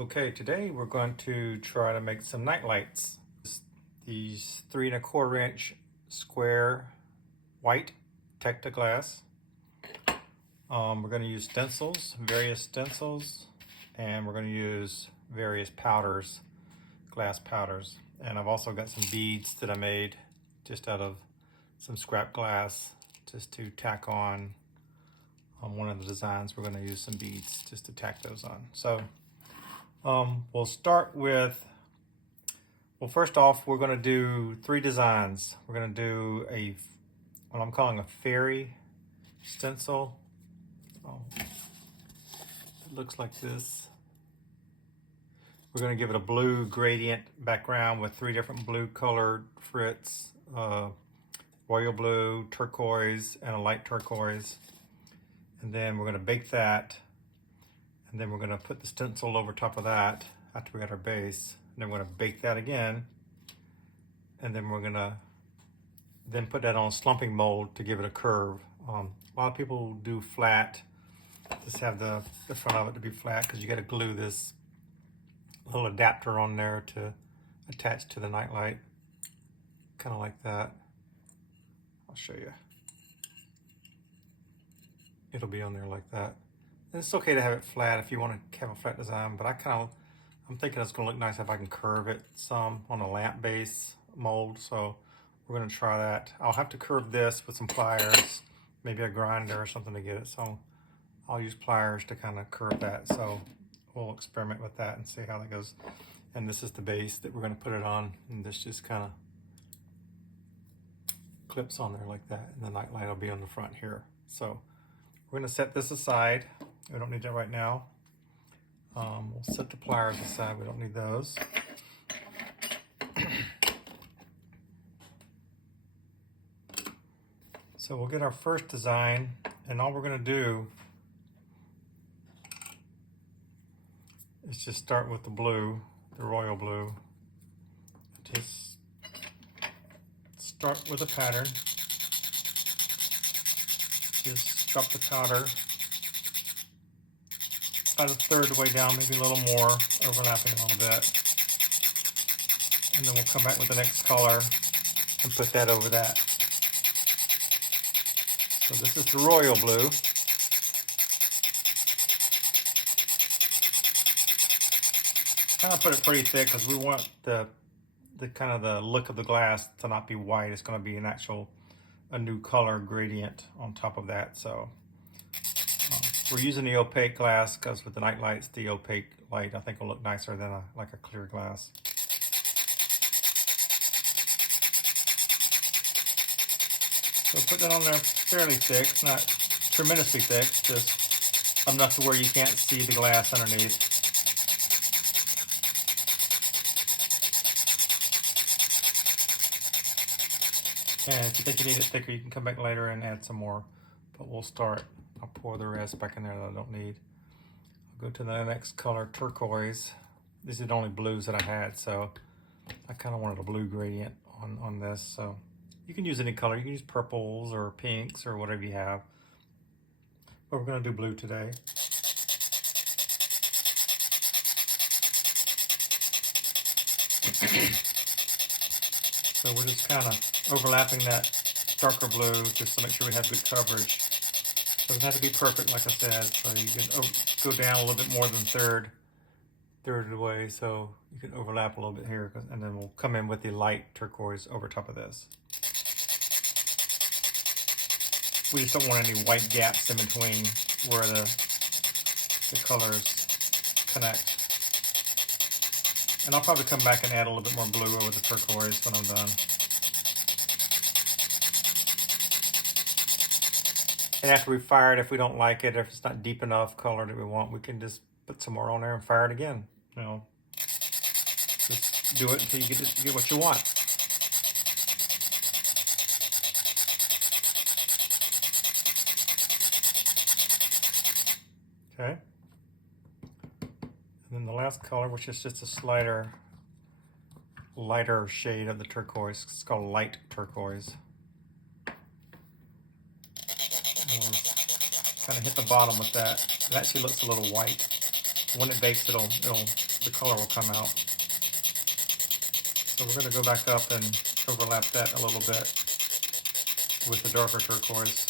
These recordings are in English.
Okay, today we're going to try to make some night lights. These 3 1/4 inch square white Tectaglass. We're going to use stencils, various stencils, and we're going to use various powders, glass powders. And I've also got some beads that I made just out of some scrap glass just to tack on one of the designs. We're going to use some beads just to tack those on. So we'll start with, first off, we're going to do 3 designs. We're going to do what I'm calling a fairy stencil. It looks like this. We're going to give it a blue gradient background with 3 different blue colored frits, royal blue, turquoise, and a light turquoise. And then we're going to bake that. And then we're going to put the stencil over top of that after we got our base. And then we're going to bake that again. And then we're going to put that on a slumping mold to give it a curve. A lot of people do flat. Just have the front of it to be flat because you got to glue this little adapter on there to attach to the nightlight. Kind of like that. I'll show you. It'll be on there like that. And it's okay to have it flat if you want to have a flat design, but I'm thinking it's going to look nice if I can curve it some on a lamp base mold. So we're going to try that. I'll have to curve this with some pliers, maybe a grinder or something to get it. So I'll use pliers to kind of curve that. So we'll experiment with that and see how that goes. And this is the base that we're going to put it on. And this just kind of clips on there like that. And the nightlight will be on the front here. So we're going to set this aside. We don't need that right now. We'll set the pliers aside. We don't need those. So we'll get our first design, and all we're going to do is just start with the blue, the royal blue. Just start with a pattern. Just drop the powder about a third of the way down, maybe a little more, overlapping a little bit. And then we'll come back with the next color and put that over that. So this is the royal blue. Kind of put it pretty thick because we want the kind of the look of the glass to not be white. It's going to be a new color gradient on top of that. So we're using the opaque glass because with the night lights, the opaque light I think will look nicer than like a clear glass. So put that on there fairly thick, not tremendously thick, just enough to where you can't see the glass underneath. And if you think you need it thicker, you can come back later and add some more. But we'll start. I'll pour the rest back in there that I don't need. I'll go to the next color, turquoise. These are the only blues that I had, so I kind of wanted a blue gradient on this. So you can use any color. You can use purples or pinks or whatever you have. But we're going to do blue today. So we're just kind of overlapping that darker blue just to make sure we have good coverage. Doesn't have to be perfect, like I said, so you can go down a little bit more than third of the way, so you can overlap a little bit here, and then we'll come in with the light turquoise over top of this. We just don't want any white gaps in between where the colors connect. And I'll probably come back and add a little bit more blue over the turquoise when I'm done. And after we fire it, if we don't like it, if it's not deep enough color that we want, we can just put some more on there and fire it again. You know, just do it until you get what you want. Okay. And then the last color, which is just a lighter shade of the turquoise. It's called light turquoise. Kind of hit the bottom with that. It actually looks a little white. When it bakes, it'll the color will come out. So we're going to go back up and overlap that a little bit with the darker turquoise.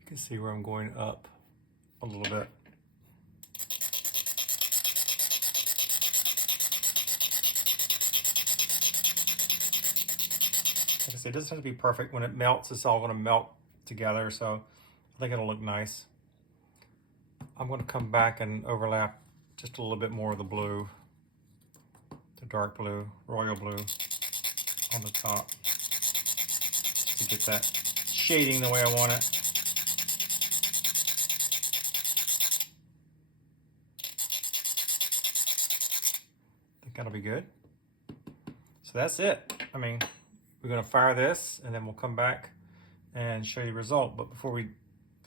You can see where I'm going up a little bit. Like I said, it doesn't have to be perfect. When it melts, it's all going to melt together, so I think it'll look nice. I'm going to come back and overlap just a little bit more of the blue, the dark blue, royal blue on the top to get that shading the way I want it. I think that'll be good. So that's it. I mean, we're going to fire this and then we'll come back and show you the result. But before we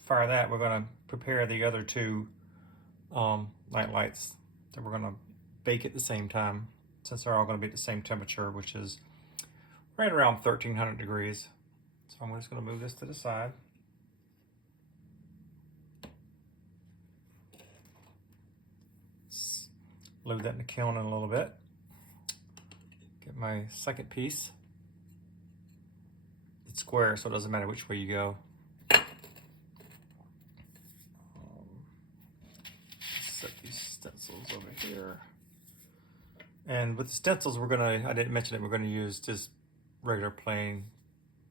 fire that, we're going to prepare the other two night lights that we're going to bake at the same time, since they're all going to be at the same temperature, which is right around 1300 degrees. So I'm just going to move this to the side. Load that in the kiln in a little bit. Get my second piece. It's square, so it doesn't matter which way you go. Set these stencils over here. And with the stencils, we're gonna, I didn't mention it, we're gonna use just regular plain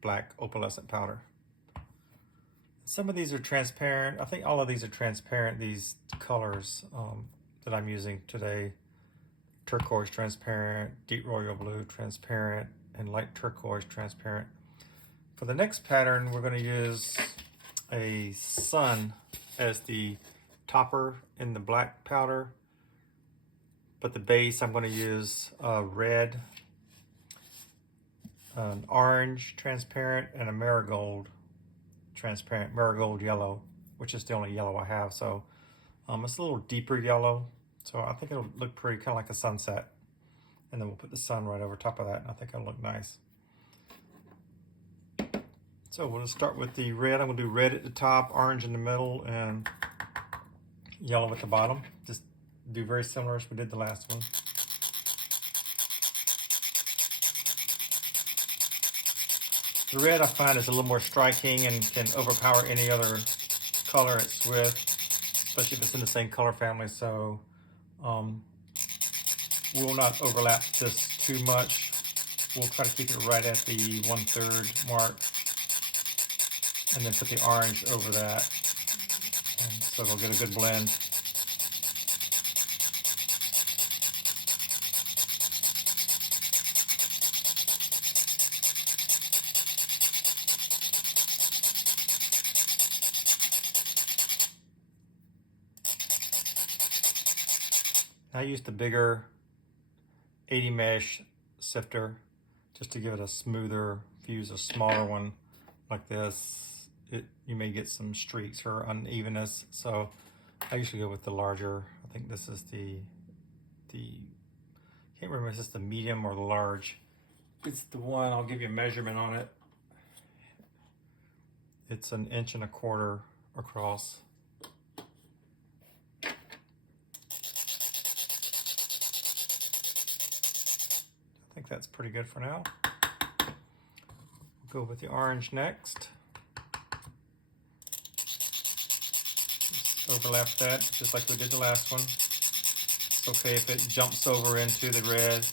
black opalescent powder. Some of these are transparent. I think all of these are transparent, these colors that I'm using today. Turquoise transparent, deep royal blue transparent, and light turquoise transparent. For the next pattern, we're gonna use a sun as the topper in the black powder, but the base I'm gonna use red, an orange transparent, and a marigold transparent, marigold yellow, which is the only yellow I have. So it's a little deeper yellow. So I think it'll look pretty, kind of like a sunset. And then we'll put the sun right over top of that, and I think it'll look nice. So we'll start with the red. I'm gonna do red at the top, orange in the middle, and yellow at the bottom. Just do very similar as we did the last one. The red I find is a little more striking and can overpower any other color it's with, especially if it's in the same color family. So we'll not overlap this too much. We'll try to keep it right at the 1/3 mark, and then put the orange over that, and so it'll get a good blend. I used the bigger 80 mesh sifter just to give it a smoother. If you use a smaller one like this, you may get some streaks or unevenness. So I usually go with the larger. I think this is the can't remember if it's the medium or the large. It's the one, I'll give you a measurement on it. It's 1.25 inches across. I think that's pretty good for now. We'll go with the orange next. Just overlap that just like we did the last one. It's okay if it jumps over into the red.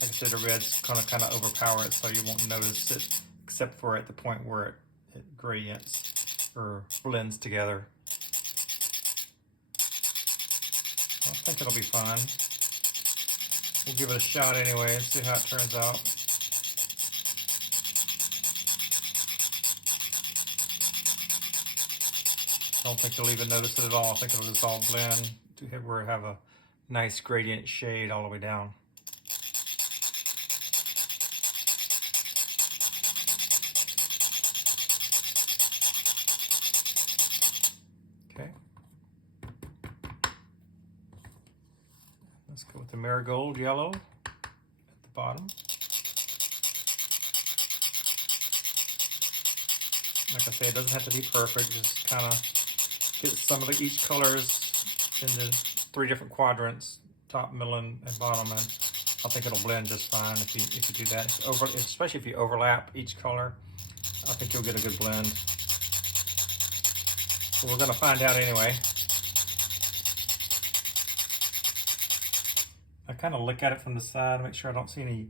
Like I said, the red's gonna kind of overpower it, so you won't notice it, except for at the point where it gradients or blends together. I think it'll be fine. We'll give it a shot anyway and see how it turns out. I don't think you'll even notice it at all. I think it'll just all blend to where it have a nice gradient shade all the way down. Okay. Let's go with the marigold yellow at the bottom. Like I say, it doesn't have to be perfect. Just kind of get some of each colors in the 3 different quadrants, top, middle, and bottom, and I think it'll blend just fine if you do that. Especially if you overlap each color, I think you'll get a good blend. So we're gonna find out anyway. I kind of look at it from the side to make sure I don't see any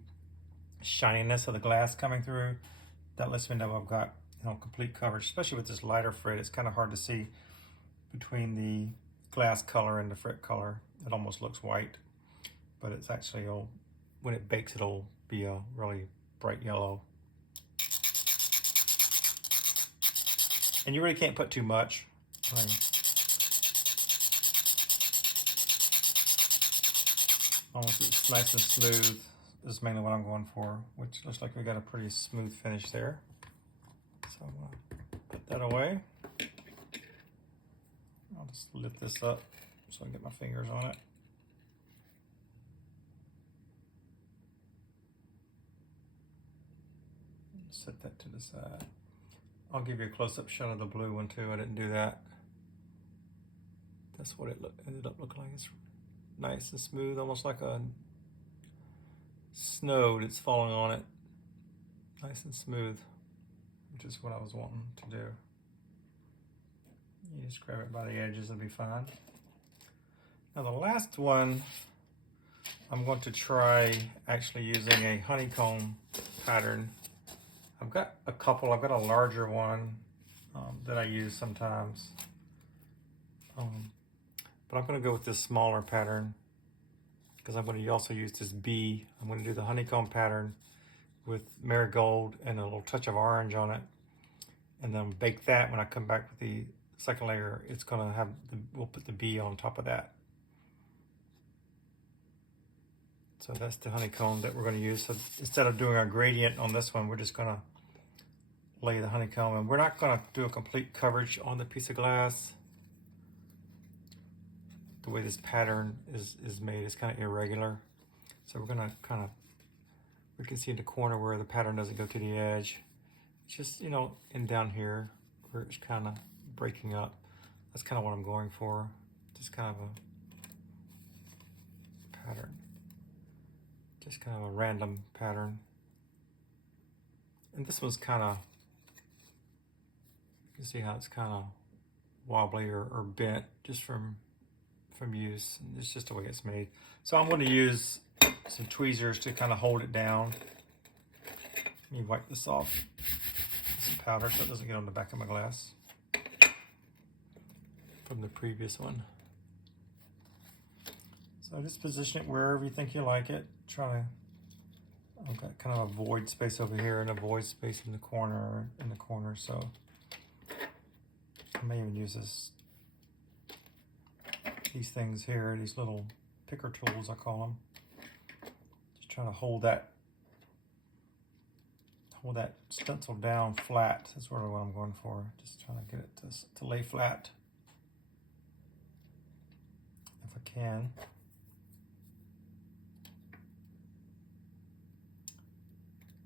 shininess of the glass coming through. That lets me know I've got, you know, complete coverage, especially with this lighter Frit. It's kind of hard to see between the glass color and the Frit color. It almost looks white, but it's actually, when it bakes, it'll be a really bright yellow. And you really can't put too much. I mean, almost it's nice and smooth is mainly what I'm going for, which looks like we got a pretty smooth finish there. So I'm gonna put that away. I'll just lift this up so I can get my fingers on it. Set that to the side. I'll give you a close-up shot of the blue one too. I didn't do that. That's what it ended up looking like. It's nice and smooth, almost like a snow that's falling on it. Nice and smooth, which is what I was wanting to do. You just grab it by the edges, it'll be fine. Now the last one, I'm going to try actually using a honeycomb pattern. I've got a couple. I've got a larger one that I use sometimes. But I'm going to go with this smaller pattern because I'm going to also use this bee. I'm going to do the honeycomb pattern with marigold and a little touch of orange on it. And then bake that. When I come back with the second layer, it's going to have, we'll put the bee on top of that. So that's the honeycomb that we're going to use. So instead of doing our gradient on this one, we're just going to lay the honeycomb. And we're not going to do a complete coverage on the piece of glass. The way this pattern is made is kind of irregular. So we're going to kind of, we can see in the corner where the pattern doesn't go to the edge. It's just, you know, and down here where it's kind of breaking up. That's kind of what I'm going for. Just kind of a pattern. Just kind of a random pattern. And this one's kind of, you can see how it's kind of wobbly or bent just from use. And it's just the way it's made. So I'm going to use some tweezers to kind of hold it down. Let me wipe this off with some powder so it doesn't get on the back of my glass from the previous one. So just position it wherever you think you like it. Try to, I've got kind of a void space over here and a void space in the corner, so I may even use these things here, these little picker tools I call them. Just trying to hold that stencil down flat. That's sort of what I'm going for. Just trying to get it to lay flat if I can.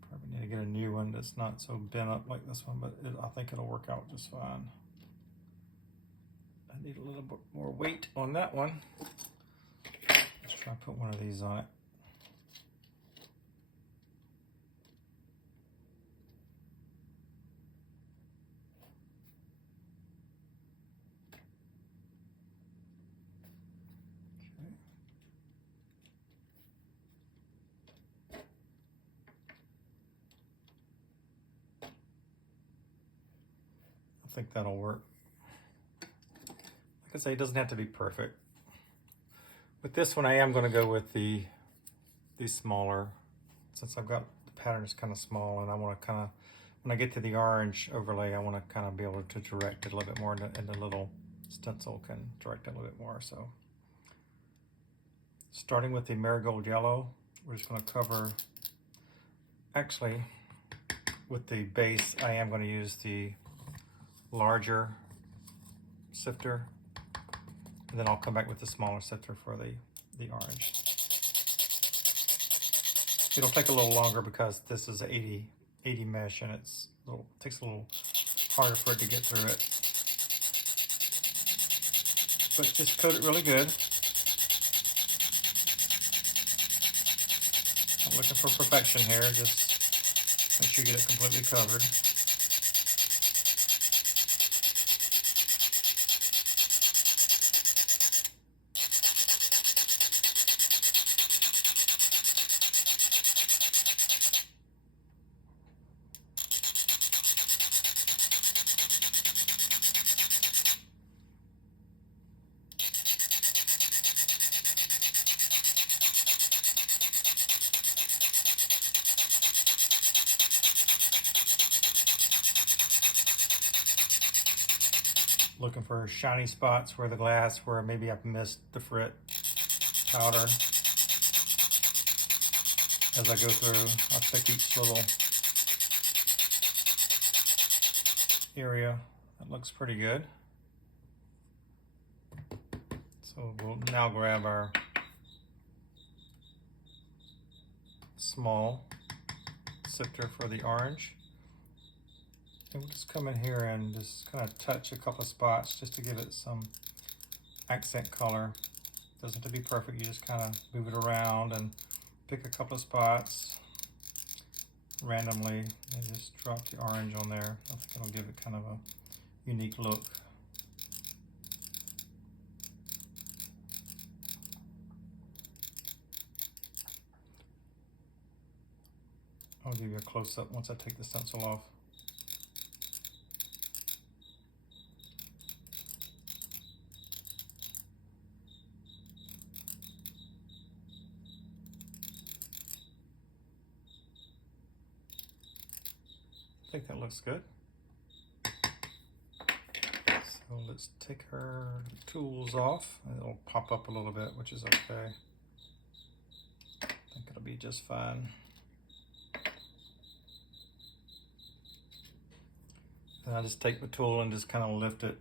Probably need to get a new one that's not so bent up like this one, but I think it'll work out just fine. I need a little bit more weight on that one. Let's try and put one of these on it. I think that'll work. Like I say, it doesn't have to be perfect. With this one, I am going to go with the smaller, since I've got the pattern is kind of small, and I want to kind of, when I get to the orange overlay, I want to kind of be able to direct it a little bit more, and the little stencil can direct it a little bit more. So, starting with the marigold yellow, we're just going to cover. Actually, with the base, I am going to use the larger sifter, and then I'll come back with the smaller sifter for the orange. It'll take a little longer because this is 80 mesh, and it takes a little harder for it to get through it. But just coat it really good. Not looking for perfection here, just make sure you get it completely covered. Looking for shiny spots where the glass, where maybe I've missed the Frit powder. As I go through, I'll pick each little area. That looks pretty good. So we'll now grab our small sifter for the orange. And we'll just come in here and just kind of touch a couple of spots just to give it some accent color. Doesn't have to be perfect, you just kind of move it around and pick a couple of spots randomly and just drop the orange on there. I think it'll give it kind of a unique look. I'll give you a close-up once I take the stencil off. I think that looks good. So let's take our tools off. It'll pop up a little bit, which is okay. I think it'll be just fine. And I just take the tool and just kind of lift it.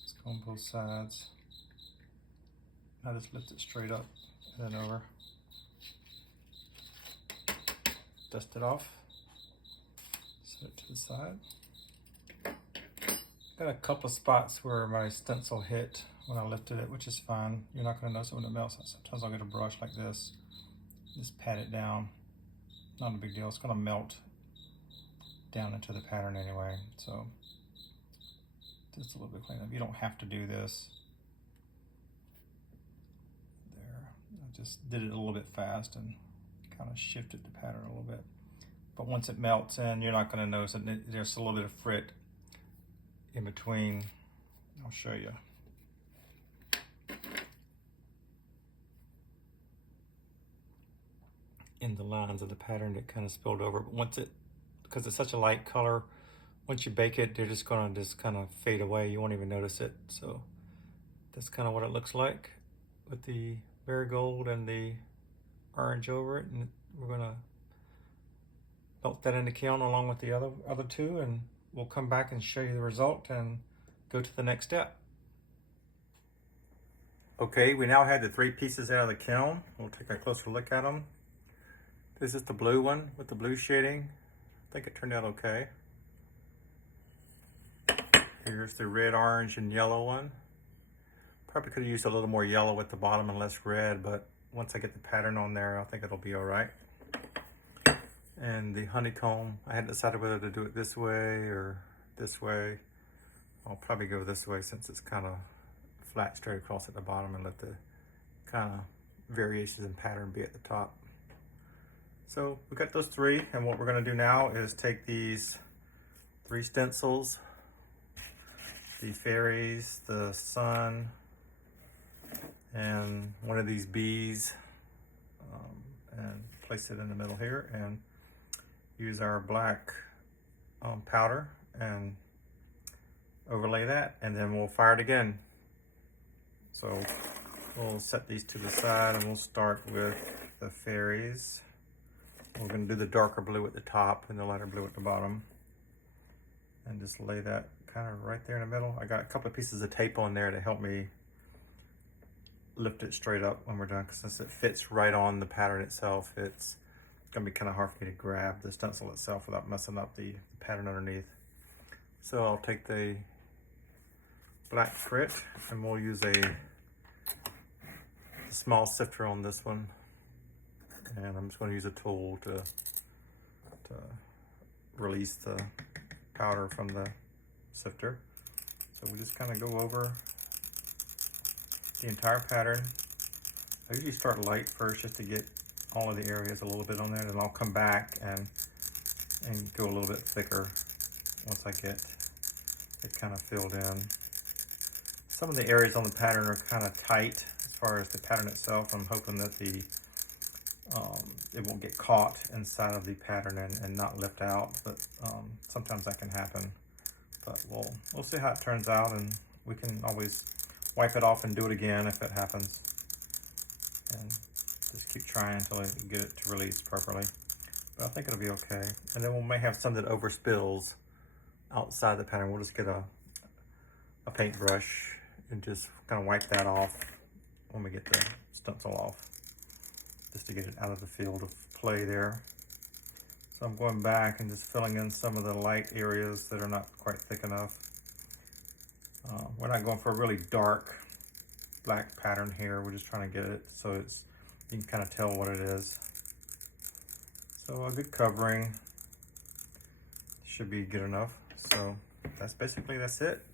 Just go on both sides. I just lift it straight up and then over. Dust it off. Set it to the side. Got a couple of spots where my stencil hit when I lifted it, which is fine. You're not going to notice it when it melts. Sometimes I'll get a brush like this, just pat it down. Not a big deal. It's going to melt down into the pattern anyway. So just a little bit cleanup. You don't have to do this. Just did it a little bit fast and kind of shifted the pattern a little bit. But once it melts in, you're not going to notice it. There's a little bit of Frit in between. I'll show you. In the lines of the pattern that kind of spilled over. But once it, because it's such a light color, once you bake it, they're just going to just kind of fade away. You won't even notice it. So that's kind of what it looks like with the marigold and the orange over it, and we're gonna melt that in the kiln along with the other two, and we'll come back and show you the result and go to the next step. Okay, we now have the 3 pieces out of the kiln. We'll take a closer look at them. This is the blue one with the blue shading. I think it turned out okay. Here's the red, orange, and yellow one. Probably could have used a little more yellow at the bottom and less red, but once I get the pattern on there, I think it'll be all right. And the honeycomb, I hadn't decided whether to do it this way or this way. I'll probably go this way since it's kind of flat straight across at the bottom and let the kind of variations in pattern be at the top. So we got those 3, and what we're going to do now is take these 3 stencils, the fairies, the sun, and one of these bees, and place it in the middle here, and use our black powder and overlay that, and then we'll fire it again. So we'll set these to the side, and we'll start with the fairies. We're going to do the darker blue at the top and the lighter blue at the bottom, and just lay that kind of right there in the middle. I got a couple of pieces of tape on there to help me lift it straight up when we're done, because since it fits right on the pattern itself, it's gonna be kind of hard for me to grab the stencil itself without messing up the pattern underneath. So I'll take the black Frit, and we'll use a small sifter on this one. And I'm just going to use a tool to release the powder from the sifter. So we just kind of go over the entire pattern. I usually start light first just to get all of the areas a little bit on there, and I'll come back and go a little bit thicker once I get it kind of filled in. Some of the areas on the pattern are kind of tight as far as the pattern itself. I'm hoping that it won't get caught inside of the pattern and not lift out, but sometimes that can happen. But we'll see how it turns out, and we can always wipe it off and do it again if it happens. And just keep trying until I get it to release properly. But I think it'll be okay. And then we may have some that overspills outside the pattern. We'll just get a paintbrush and just kind of wipe that off when we get the stencil off, just to get it out of the field of play there. So I'm going back and just filling in some of the light areas that are not quite thick enough. We're not going for a really dark black pattern here. We're just trying to get it so you can kind of tell what it is. So a good covering should be good enough. So that's it.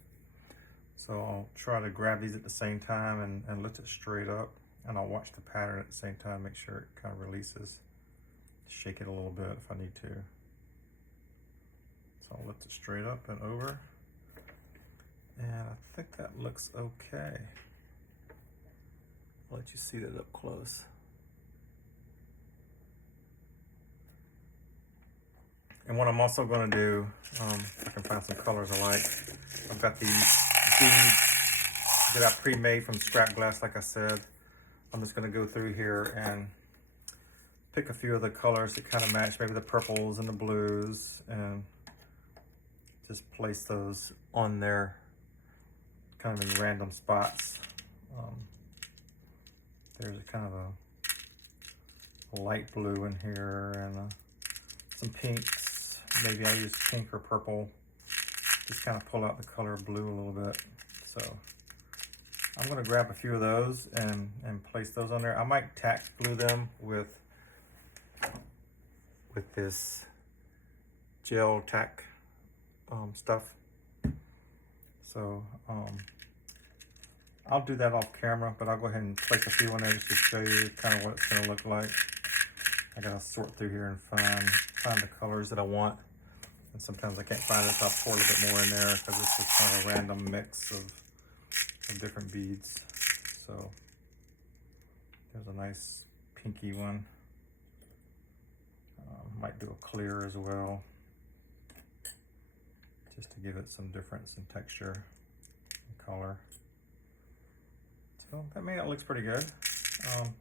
So I'll try to grab these at the same time and lift it straight up, and I'll watch the pattern at the same time, make sure it kind of releases. Shake it a little bit if I need to. So I'll lift it straight up and over. And I think that looks okay. I'll let you see that up close. And what I'm also going to do, if I can find some colors I like, I've got these beads that I pre-made from scrap glass, like I said. I'm just going to go through here and pick a few of the colors that kind of match, maybe the purples and the blues, and just place those on there kind of in random spots. There's a kind of a light blue in here, and some pinks. Maybe I'll use pink or purple. Just kind of pull out the color blue a little bit. So I'm going to grab a few of those and place those on there. I might tack glue them with this gel tack stuff. So I'll do that off camera, but I'll go ahead and place a few on there just to show you kind of what it's going to look like. I gotta sort through here and find the colors that I want, and sometimes I can't find it, so I'll pour a little bit more in there because it's just kind of a random mix of different beads. So there's a nice pinky one. Might do a clear as well, just to give it some difference in texture and color. So that looks pretty good.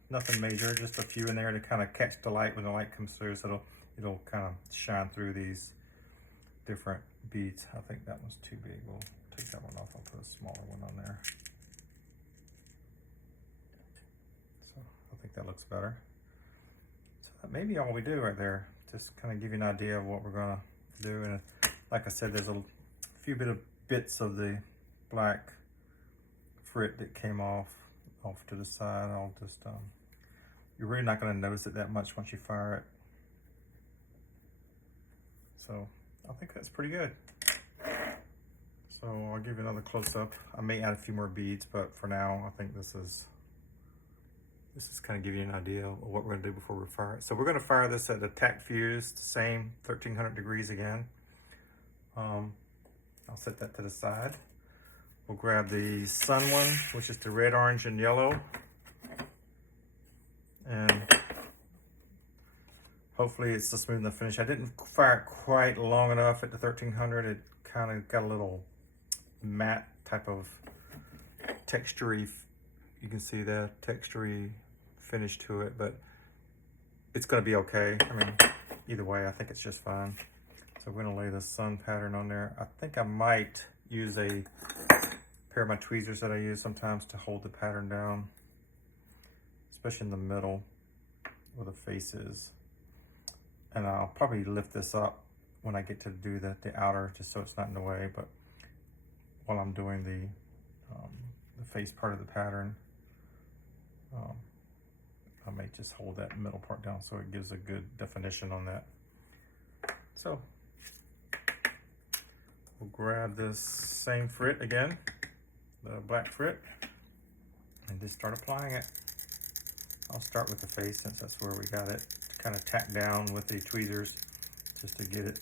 Nothing major, just a few in there to kind of catch the light when the light comes through, so it'll kind of shine through these different beads. I think that one's too big. We'll take that one off. I'll put a smaller one on there. So I think that looks better. So that may be all we do right there. Just kind of give you an idea of what we're gonna do. And like I said, there's a few bits of the black Frit that came off to the side. I'll just you're really not going to notice it that much once you fire it. So I think that's pretty good. So I'll give you another close-up. I may add a few more beads, but for now I think this is kind of give you an idea of what we're going to do before we fire it. So we're going to fire this at a tack fuse, the same 1300 degrees again. I'll set that to the side. We'll grab the sun one, which is the red, orange, and yellow. And hopefully it's a smooth enough finish. I didn't fire it quite long enough at the 1300. It kind of got a little matte type of textury, you can see the textury finish to it, but it's going to be okay. I mean, either way, I think it's just fine. So we're going to lay the sun pattern on there. I think I might use a pair of my tweezers that I use sometimes to hold the pattern down, especially in the middle where the face is. And I'll probably lift this up when I get to do the outer, just so it's not in the way. But while I'm doing the face part of the pattern. I may just hold that middle part down so it gives a good definition on that. So we'll grab this same Frit again, the black Frit, and just start applying it. I'll start with the face since that's where we got it. Kind of tack down with the tweezers just to get it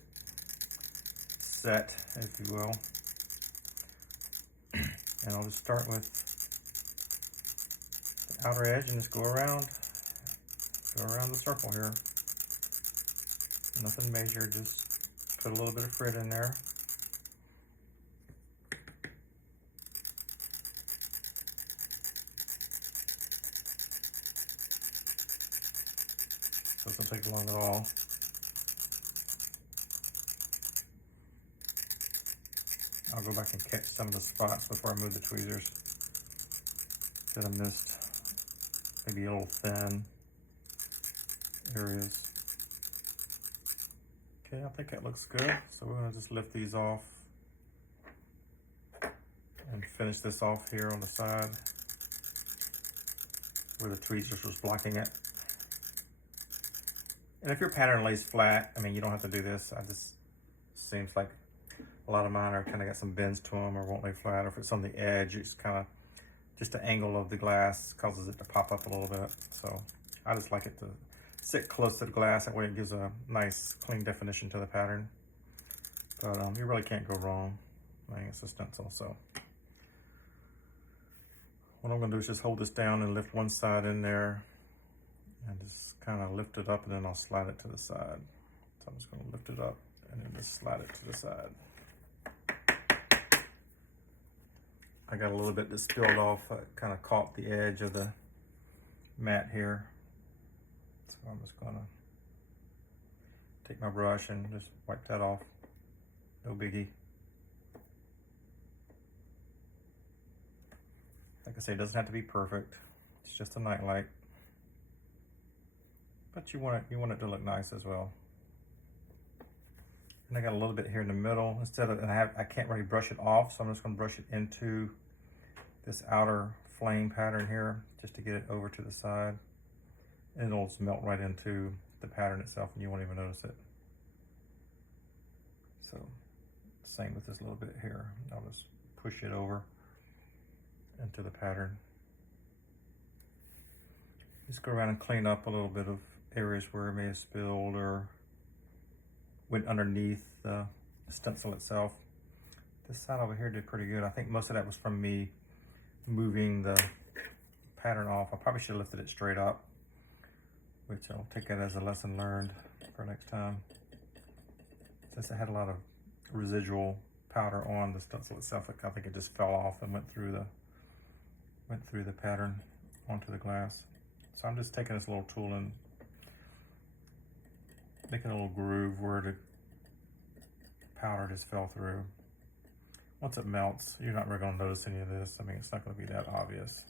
set, if you will. And I'll just start with the outer edge and just go around the circle here. Nothing major, just put a little bit of Frit in there. Doesn't take long at all. I'll go back and catch some of the spots before I move the tweezers that I missed. Maybe a little thin areas. Okay, I think that looks good. So we're gonna just lift these off and finish this off here on the side where the tweezers was blocking it. And if your pattern lays flat, I mean, you don't have to do this. Seems like a lot of mine are kind of got some bends to them or won't lay flat. Or if it's on the edge, it's kind of just the angle of the glass causes it to pop up a little bit. So I just like it to sit close to the glass. That way it gives a nice clean definition to the pattern. But you really can't go wrong. I mean, it's a stencil, so. What I'm gonna do is just hold this down and lift one side in there and just kind of lift it up, and then I'll slide it to the side. So I'm just gonna lift it up and then just slide it to the side. I got a little bit that spilled off, kind of caught the edge of the mat here. So I'm just gonna take my brush and just wipe that off. No biggie. Like I say, it doesn't have to be perfect. It's just a nightlight. But you want it to look nice as well. And I got a little bit here in the middle. Instead of, and I can't really brush it off, so I'm just gonna brush it into this outer flame pattern here, just to get it over to the side. And it'll just melt right into the pattern itself and you won't even notice it. So, same with this little bit here. I'll just push it over into the pattern. Just go around and clean up a little bit of areas where it may have spilled or went underneath the stencil itself. This side over here did pretty good. I think most of that was from me moving the pattern off. I probably should have lifted it straight up, which I'll take that as a lesson learned for next time. Since it had a lot of residual powder on the stencil itself, I think it just fell off and went through the pattern onto the glass. So I'm just taking this little tool and making a little groove where the powder just fell through. Once it melts, you're not really going to notice any of this. I mean, it's not going to be that obvious.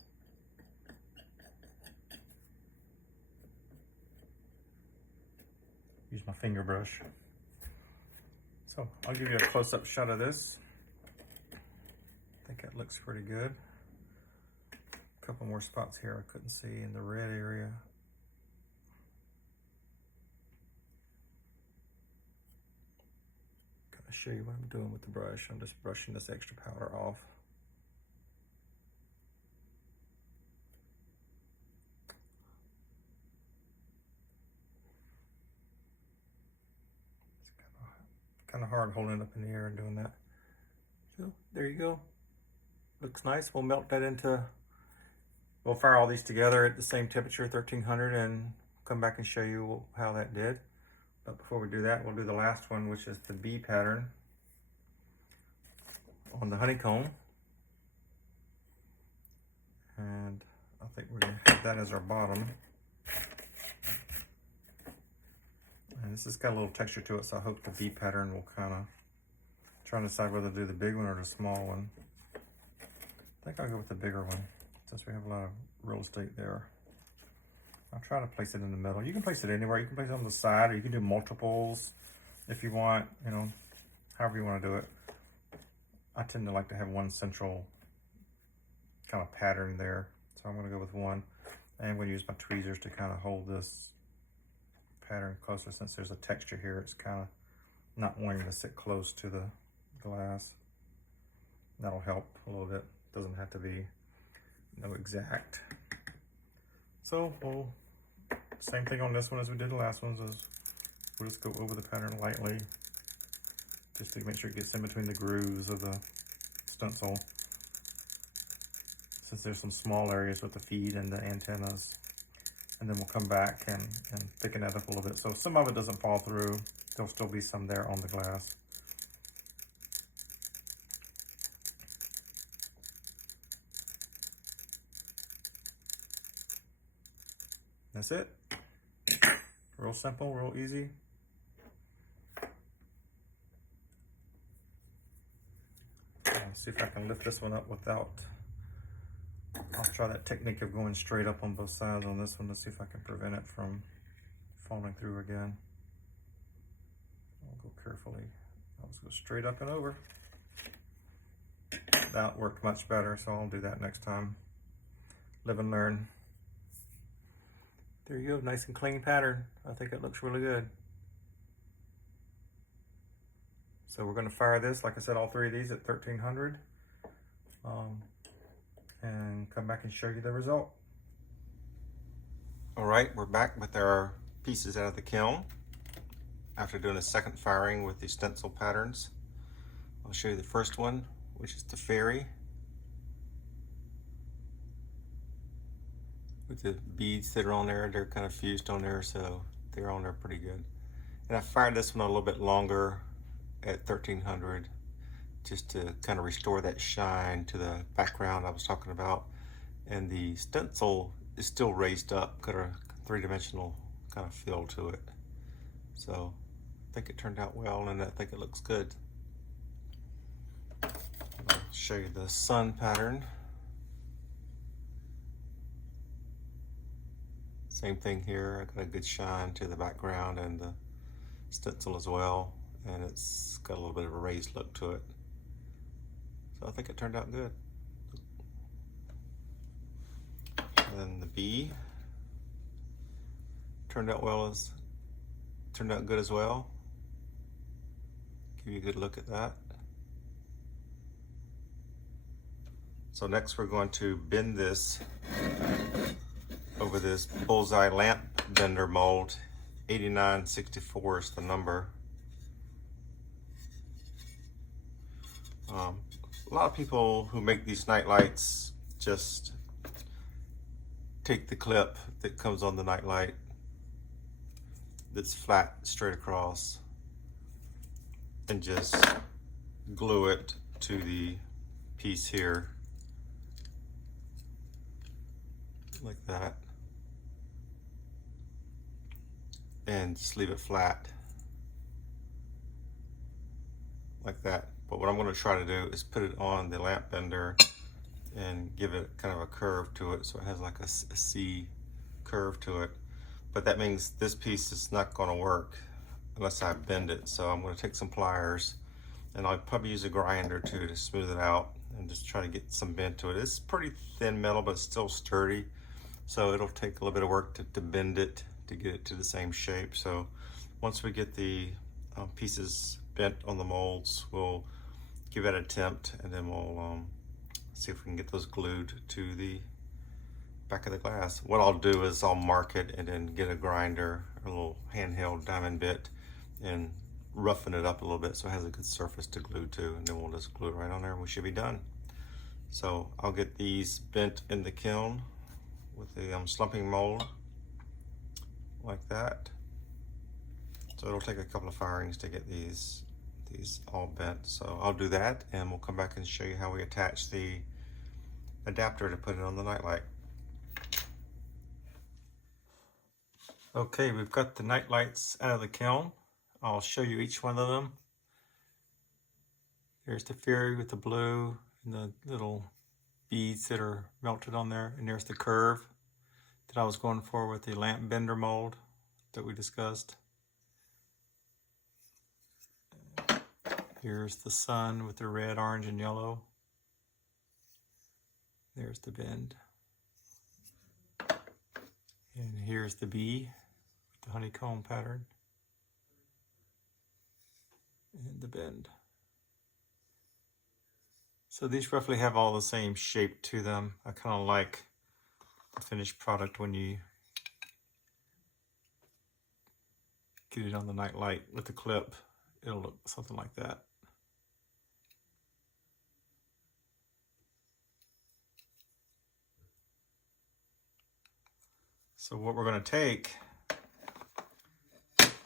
Use my finger brush. So I'll give you a close-up shot of this. I think that looks pretty good. A couple more spots here I couldn't see in the red area. I'll show you what I'm doing with the brush. I'm just brushing this extra powder off. It's kind of hard holding it up in the air and doing that. So there you go. Looks nice. We'll melt that into, we'll fire all these together at the same temperature, 1300, and come back and show you how that did. But before we do that, we'll do the last one, which is the bee pattern on the honeycomb. And I think we're gonna have that as our bottom. And this has got a little texture to it, so I hope the bee pattern will kind of, trying to decide whether to do the big one or the small one. I think I'll go with the bigger one, since we have a lot of real estate there. I'll try to place it in the middle. You can place it anywhere. You can place it on the side, or you can do multiples if you want, you know, however you want to do it. I tend to like to have one central kind of pattern there. So I'm going to go with one. And I'm going to use my tweezers to kind of hold this pattern closer. Since there's a texture here, it's kind of not wanting to sit close to the glass. That'll help a little bit. Doesn't have to be no exact. So we'll, same thing on this one as we did the last ones, is we'll just go over the pattern lightly just to make sure it gets in between the grooves of the stencil, since there's some small areas with the feet and the antennas. And then we'll come back and thicken that up a little bit. So some of it doesn't fall through. There'll still be some there on the glass. That's it. Real simple, real easy. Let's see if I can lift this one up without, I'll try that technique of going straight up on both sides on this one to see if I can prevent it from falling through again. I'll go carefully. I'll just go straight up and over. That worked much better, so I'll do that next time. Live and learn. There you go, nice and clean pattern. I think it looks really good. So we're gonna fire this, like I said, all three of these at 1300. And come back and show you the result. All right, we're back with our pieces out of the kiln after doing a second firing with the stencil patterns. I'll show you the first one, which is the fairy, with the beads that are on there. They're kind of fused on there, so they're on there pretty good. And I fired this one a little bit longer at 1300 just to kind of restore that shine to the background I was talking about. And the stencil is still raised up, got a three-dimensional kind of feel to it. So I think it turned out well, and I think it looks good. I'll show you the sun pattern. Same thing here, I got a good shine to the background and the stencil as well, and it's got a little bit of a raised look to it. So I think it turned out good. And then the bee turned out good as well. Give you a good look at that. So next we're going to bend this over this Bullseye lamp bender mold. 8964 is the number. A lot of people who make these nightlights just take the clip that comes on the nightlight that's flat straight across and just glue it to the piece here like that, and just leave it flat like that. But what I'm going to try to do is put it on the lamp bender and give it kind of a curve to it, so it has like a C curve to it. But that means this piece is not going to work unless I bend it. So I'm going to take some pliers, and I'll probably use a grinder too to smooth it out and just try to get some bend to it. It's pretty thin metal, but it's still sturdy. So it'll take a little bit of work to bend it to get it to the same shape. So once we get the pieces bent on the molds, we'll give it a temp, and then we'll see if we can get those glued to the back of the glass. What I'll do is I'll mark it and then get a grinder, a little handheld diamond bit, and roughen it up a little bit so it has a good surface to glue to, and then we'll just glue it right on there and we should be done. So I'll get these bent in the kiln with the slumping mold like that. So it'll take a couple of firings to get these all bent. So I'll do that, and we'll come back and show you how we attach the adapter to put it on the nightlight. Okay, we've got the nightlights out of the kiln. I'll show you each one of them. There's the fairy with the blue and the little beads that are melted on there, and there's the curve that I was going for with the lamp bender mold that we discussed. Here's the sun with the red, orange, and yellow. There's the bend. And here's the bee with the honeycomb pattern. And the bend. So these roughly have all the same shape to them. I kind of like the finished product when you get it on the Nightlight with the clip. It'll look something like that. So what we're going to take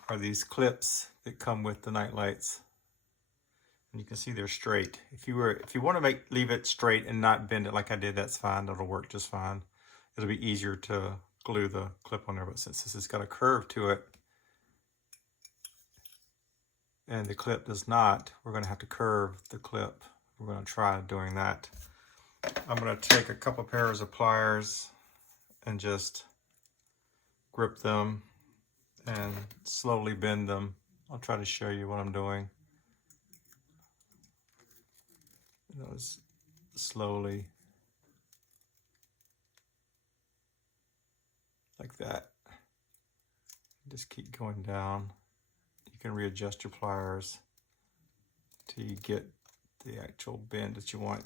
are these clips that come with the Nightlights. And you can see they're straight. If you want to leave it straight and not bend it like I did, that's fine. That'll work just fine. It'll be easier to glue the clip on there, but since this has got a curve to it and the clip does not, we're going to have to curve the clip. We're going to try doing that. I'm going to take a couple pairs of pliers and just grip them and slowly bend them. I'll try to show you what I'm doing. Those slowly, like that. Just keep going down. You can readjust your pliers till you get the actual bend that you want.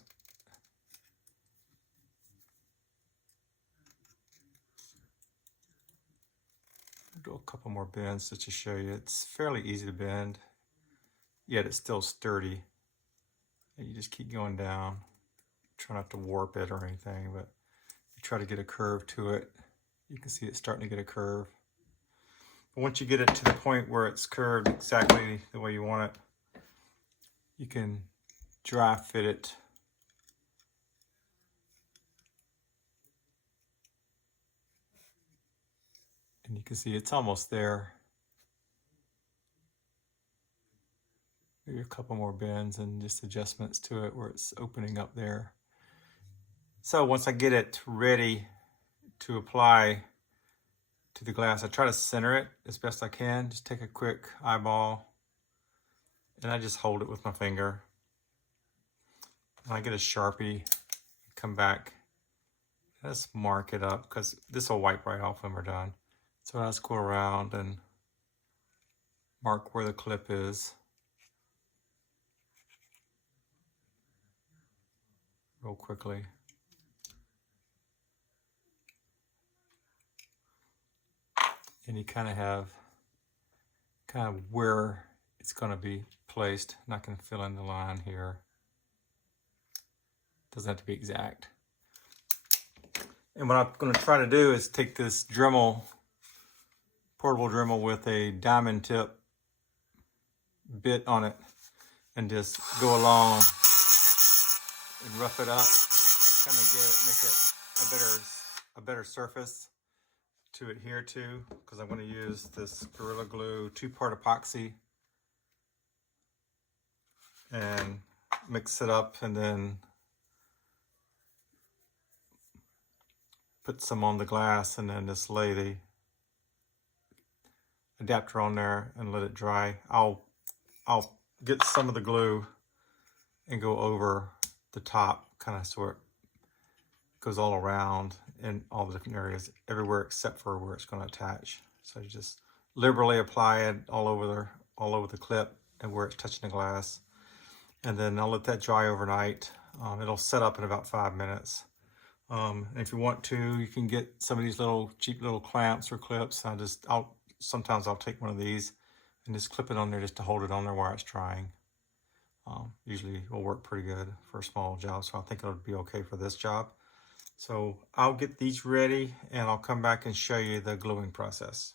I'll do a couple more bends just to show you. It's fairly easy to bend, yet it's still sturdy. And you just keep going down. Try not to warp it or anything, but you try to get a curve to it. You can see it's starting to get a curve. But once you get it to the point where it's curved exactly the way you want it, you can dry fit it. And you can see it's almost there. Maybe a couple more bends and just adjustments to it where it's opening up there. So once I get it ready to apply to the glass, I try to center it as best I can. Just take a quick eyeball and I just hold it with my finger. And I get a Sharpie, come back, just mark it up because this will wipe right off when we're done. So I just go around and mark where the clip is. Real quickly. And you kind of have where it's going to be placed. And I can fill in the line here. Doesn't have to be exact. And what I'm going to try to do is take this Dremel, portable Dremel with a diamond tip bit on it, and just go along and rough it up, kind of make it a better surface to adhere to, because I'm going to use this Gorilla Glue 2-part epoxy and mix it up and then put some on the glass and then just lay the adapter on there and let it dry. I'll get some of the glue and go over the top, kind of so it goes all around in all the different areas, everywhere except for where it's going to attach. So you just liberally apply it all over the clip and where it's touching the glass, and then I'll let that dry overnight. It'll set up in about 5 minutes. And if you want to, you can get some of these little cheap little clamps or clips. Sometimes I'll take one of these and just clip it on there just to hold it on there while it's drying. Usually it will work pretty good for a small job, so I think it'll be okay for this job. So I'll get these ready and I'll come back and show you the gluing process.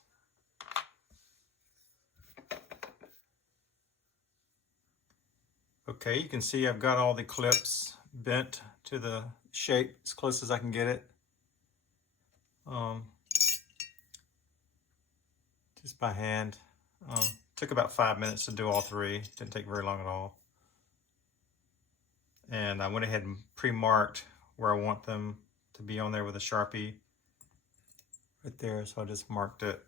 Okay, you can see I've got all the clips bent to the shape as close as I can get it. Just by hand. Took about 5 minutes to do all three. Didn't take very long at all. And I went ahead and pre-marked where I want them to be on there with a Sharpie right there. So I just marked it,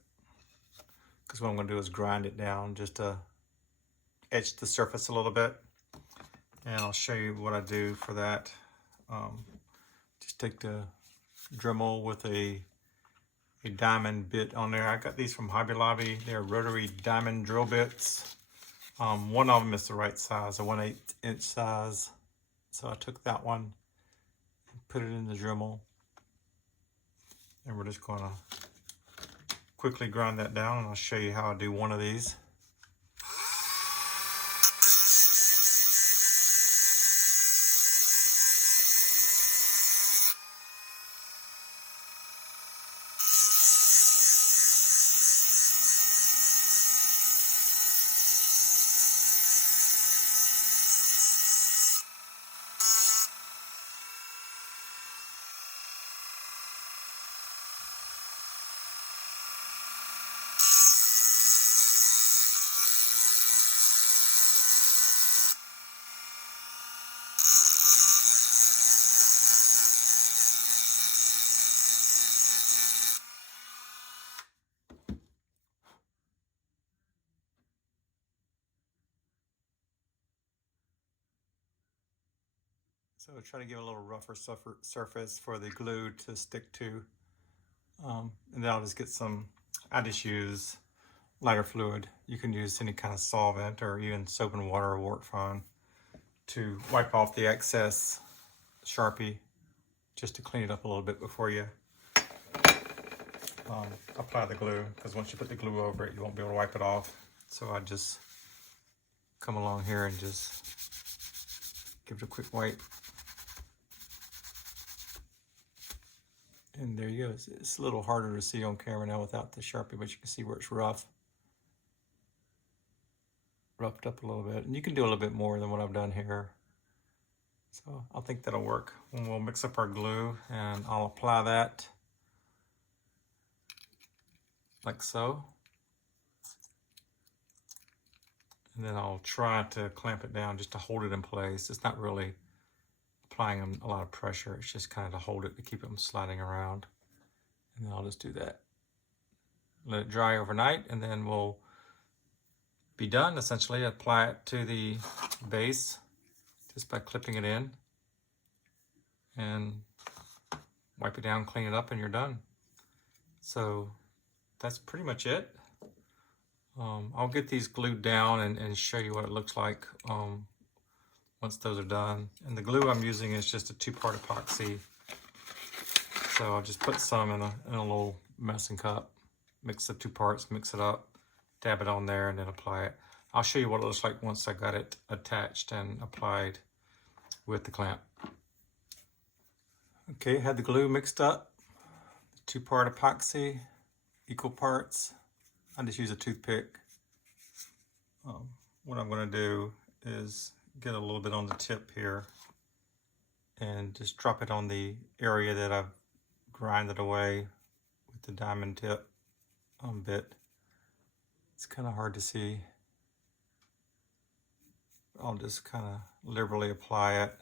because what I'm going to do is grind it down just to etch the surface a little bit. And I'll show you what I do for that. Just stick the Dremel with a diamond bit on there. I got these from Hobby Lobby. They're rotary diamond drill bits. One of them is the right size, a 1/8 inch size. So I took that one and put it in the Dremel. And we're just gonna quickly grind that down, and I'll show you how I do one of these. So try to give a little rougher surface for the glue to stick to. And then I'll just get some, I just use lighter fluid. You can use any kind of solvent or even soap and water will work fine to wipe off the excess Sharpie, just to clean it up a little bit before you apply the glue, because once you put the glue over it, you won't be able to wipe it off. So I just come along here and just give it a quick wipe. And there you go. It's a little harder to see on camera now without the Sharpie, but you can see where it's roughed up a little bit. And you can do a little bit more than what I've done here. So I think that'll work. And we'll mix up our glue, and I'll apply that like so. And then I'll try to clamp it down just to hold it in place. It's not really applying a lot of pressure. It's just kind of to hold it, to keep it from sliding around. And then I'll just do that. Let it dry overnight, and then we'll be done. Essentially, apply it to the base just by clipping it in, and wipe it down, clean it up, and you're done. So that's pretty much it. I'll get these glued down and show you what it looks like once those are done. And the glue I'm using is just a 2-part epoxy. So I'll just put some in a little messing cup, mix the 2 parts, mix it up, dab it on there, and then apply it. I'll show you what it looks like once I got it attached and applied with the clamp. Okay, had the glue mixed up, 2-part epoxy, equal parts. I just use a toothpick. What I'm going to do is get a little bit on the tip here and just drop it on the area that I've grinded away with the diamond tip bit. It's kind of hard to see. I'll just kind of liberally apply it.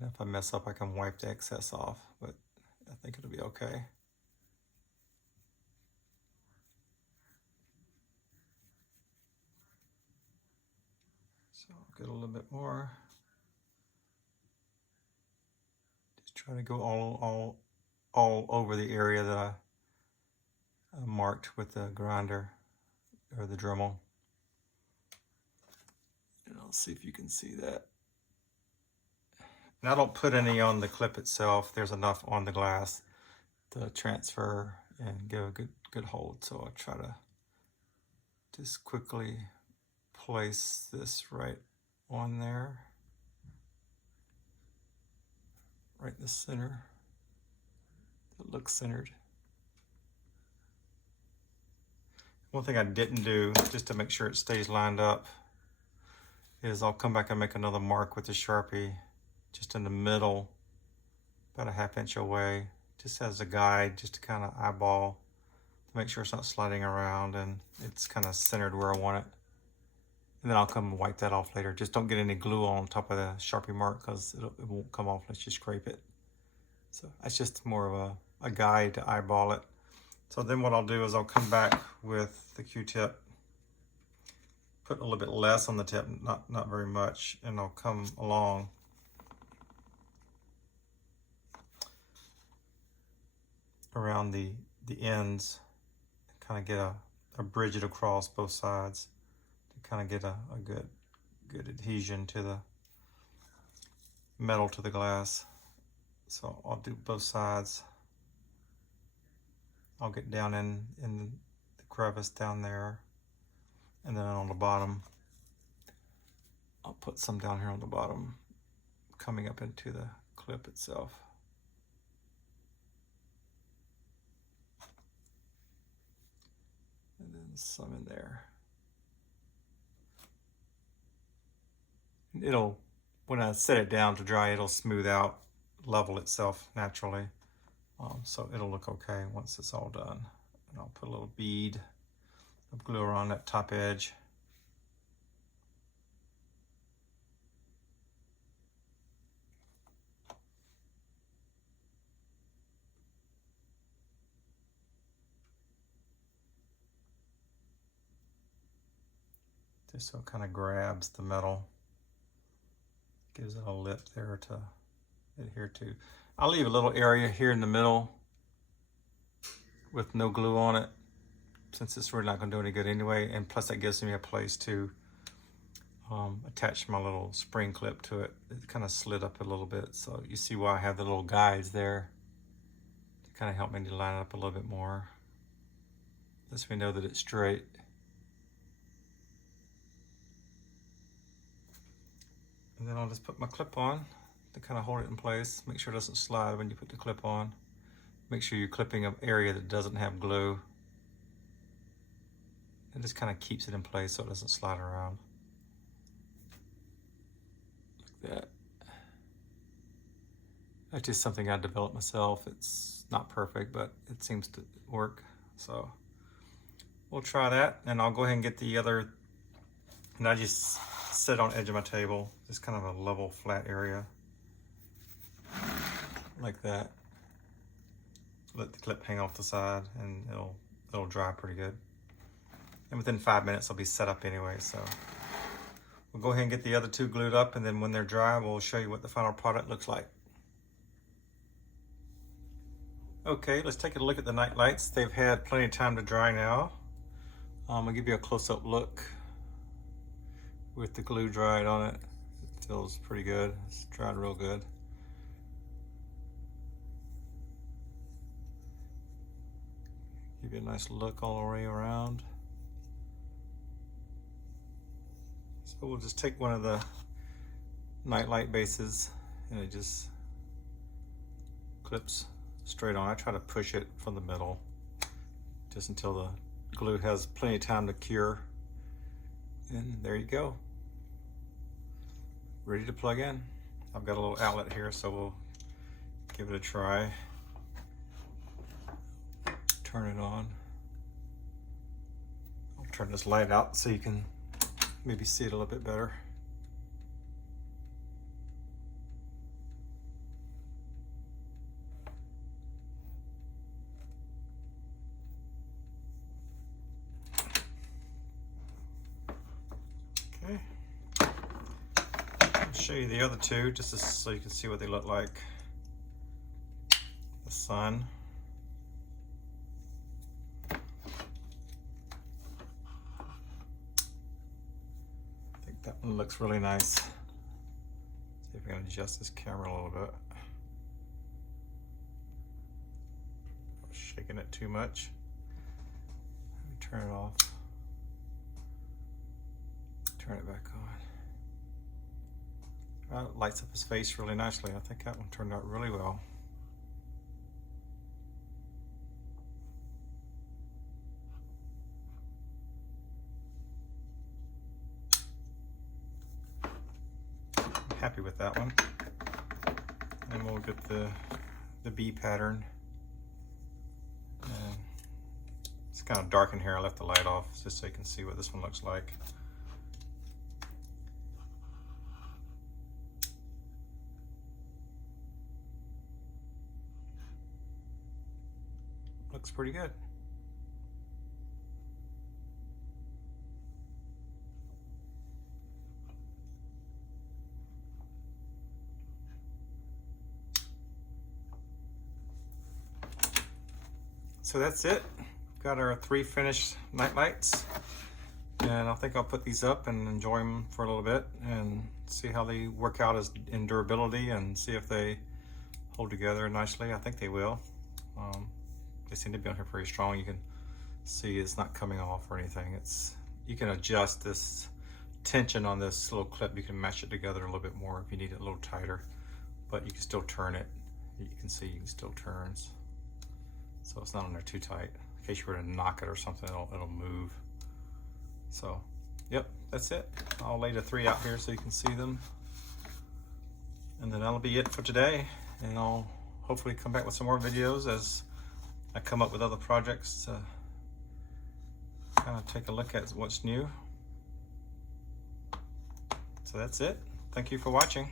And if I mess up, I can wipe the excess off, but I think it'll be okay. So I'll get a little bit more. Just try to go all over the area that I marked with the grinder or the Dremel. And I'll see if you can see that. And I don't put any on the clip itself. There's enough on the glass to transfer and give a good hold. So I'll try to just quickly place this right on there, right in the center. It looks centered. One thing I didn't do, just to make sure it stays lined up, is I'll come back and make another mark with the Sharpie just in the middle, about a 1/2 inch away, just as a guide, just to kind of eyeball to make sure it's not sliding around and it's kind of centered where I want it. And then I'll come and wipe that off later. Just don't get any glue on top of the Sharpie mark, because it won't come off unless you scrape it. So that's just more of a guide to eyeball it. So then what I'll do is I'll come back with the Q-tip put a little bit less on the tip, not very much, and I'll come along around the ends, kind of get a bridge it across both sides to kind of get a good adhesion to the metal to the glass. So I'll do both sides. I'll get down in the crevice down there, and then on the bottom I'll put some down here on the bottom coming up into the clip itself. And then some in there. It'll, when I set it down to dry, it'll smooth out, level itself naturally. So it'll look okay once it's all done. And I'll put a little bead of glue around that top edge. Just so it kind of grabs the metal. Gives it a lip there to adhere to. I'll leave a little area here in the middle with no glue on it, since it's really not going to do any good anyway, and plus that gives me a place to attach my little spring clip to it. It kind of slid up a little bit, so you see why I have the little guides there to kind of help me to line it up a little bit more. Lets me know that it's straight. And then I'll just put my clip on to kind of hold it in place. Make sure it doesn't slide when you put the clip on. Make sure you're clipping an area that doesn't have glue. It just kind of keeps it in place so it doesn't slide around. Like that. That's just something I developed myself. It's not perfect, but it seems to work. So we'll try that, and I'll go ahead and get the other, and I just sit on the edge of my table, just kind of a level flat area like that. Let the clip hang off the side, and it'll dry pretty good. And within 5 minutes I'll be set up anyway, so we'll go ahead and get the other two glued up, and then when they're dry we'll show you what the final product looks like. Okay, let's take a look at the Nightlights. They've had plenty of time to dry now. I'll give you a close-up look with the glue dried on it. It feels pretty good. It's dried real good. Give you a nice look all the way around. So we'll just take one of the Nightlight bases, and it just clips straight on. I try to push it from the middle just until the glue has plenty of time to cure. And there you go. Ready to plug in. I've got a little outlet here, so we'll give it a try. Turn it on. I'll turn this light out so you can maybe see it a little bit better. Okay. I'll show you the other two just so you can see what they look like. The sun. I think that one looks really nice. See if I can adjust this camera a little bit. I'm shaking it too much. Let me turn it off. Turn it back on. Well, it lights up his face really nicely. I think that one turned out really well. I'm happy with that one. And we'll get the bee pattern. It's kind of dark in here. I left the light off just so you can see what this one looks like. Looks pretty good. So that's it. Got our 3 finished night lights. And I think I'll put these up and enjoy them for a little bit and see how they work out as in durability and see if they hold together nicely. I think they will. They seem to be on here pretty strong. You can see it's not coming off or anything. You can adjust this tension on this little clip. You can mesh it together a little bit more if you need it a little tighter, but you can still turn it. You can see you can still turns. So it's not on there too tight. In case you were to knock it or something, it'll move. So, yep, that's it. I'll lay the 3 out here so you can see them. And then that'll be it for today. And I'll hopefully come back with some more videos as I come up with other projects to kind of take a look at what's new. So that's it. Thank you for watching.